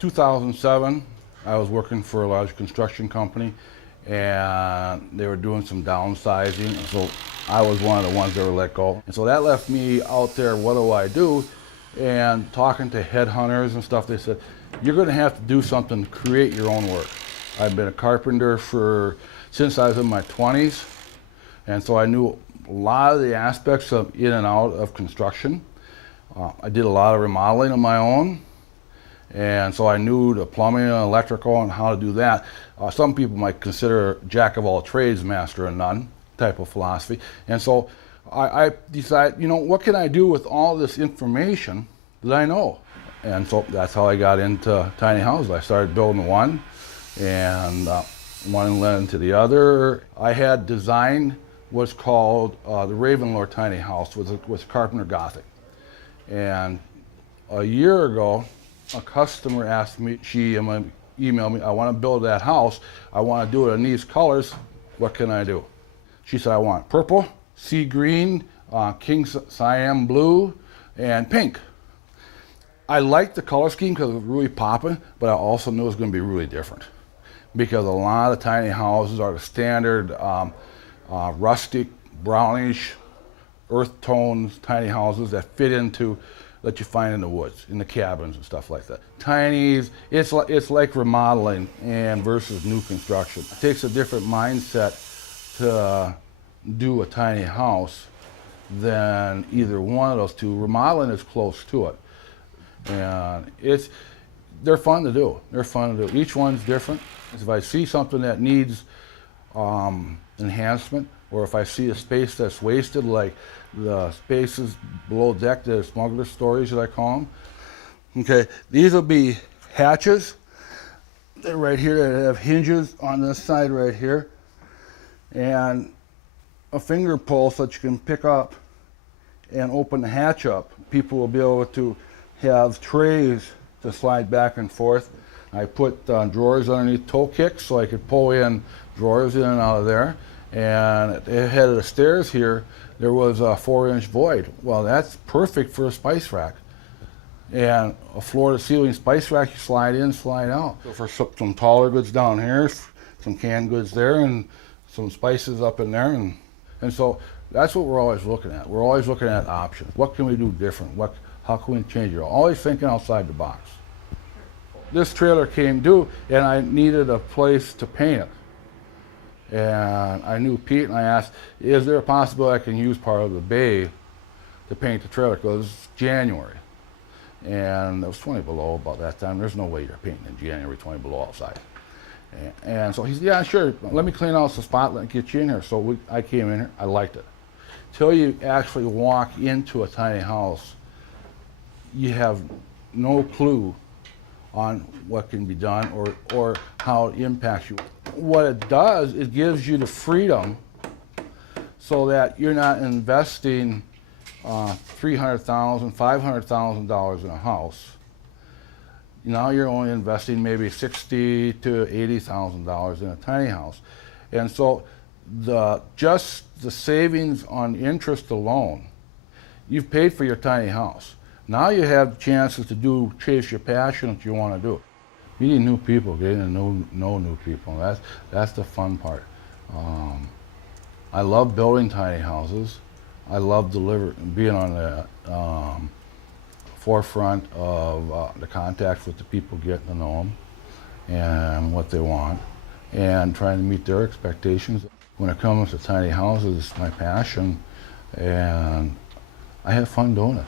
...2007, I was working for a large construction company, and they were doing some downsizing, so I was one of the ones that were let go. And so that left me out there, what do I do? And talking to headhunters and stuff, they said, you're gonna have to do something to create your own work. I've been a carpenter since I was in my 20s, and so I knew a lot of the aspects of in and out of construction. I did a lot of remodeling of my own, and so I knew the plumbing and electrical and how to do that. Some people might consider jack of all trades, master of none type of philosophy. And so I decided, what can I do with all this information that I know? And so that's how I got into tiny houses. I started building one, and one led into the other. I had designed what's called the Ravenlore tiny house, with Carpenter Gothic. And a year ago, a customer asked me, she emailed me, I want to build that house. I want to do it in these colors. What can I do? She said, I want purple, sea green, king cyan blue, and pink. I liked the color scheme because it was really popping, but I also knew it was going to be really different, because a lot of the tiny houses are the standard rustic, brownish, earth tones tiny houses that fit into that you find in the woods, in the cabins and stuff like that. Tinies, it's like remodeling versus new construction. It takes a different mindset to do a tiny house than either one of those two. Remodeling is close to it, and they're fun to do. They're fun to do. Each one's different. If I see something that needs enhancement, or if I see a space that's wasted, like the spaces below deck, the smuggler stories that I call them. Okay, these will be hatches. They're right here. They have hinges on this side right here, and a finger pull so that you can pick up and open the hatch up. People will be able to have trays to slide back and forth. I put drawers underneath toe kicks so I could pull in drawers in and out of there. And at the head of the stairs here, there was a 4-inch void. Well, that's perfect for a spice rack. And a floor-to-ceiling spice rack, you slide in, slide out. So for some taller goods down here, some canned goods there, and some spices up in there. And so that's what we're always looking at. We're always looking at options. What can we do different? How can we change it? Always thinking outside the box. This trailer came due, and I needed a place to paint it. And I knew Pete, and I asked, is there a possibility I can use part of the bay to paint the trailer? Because it's January, and it was 20 below about that time. There's no way you're painting in January 20 below outside. And so he said, yeah, sure, let me clean out the spot, let me get you in here. So I came in here, I liked it. Till you actually walk into a tiny house, you have no clue on what can be done or how it impacts you. What it does, it gives you the freedom so that you're not investing $300,000, $500,000 in a house. Now you're only investing maybe $60,000 to $80,000 in a tiny house. And so just the savings on interest alone, you've paid for your tiny house. Now you have chances to chase your passion that you want to do. Meeting new people, getting to know new people, that's the fun part. I love building tiny houses. I love being on the forefront of the contacts with the people, getting to know them and what they want, and trying to meet their expectations. When it comes to tiny houses, it's my passion, and I have fun doing it.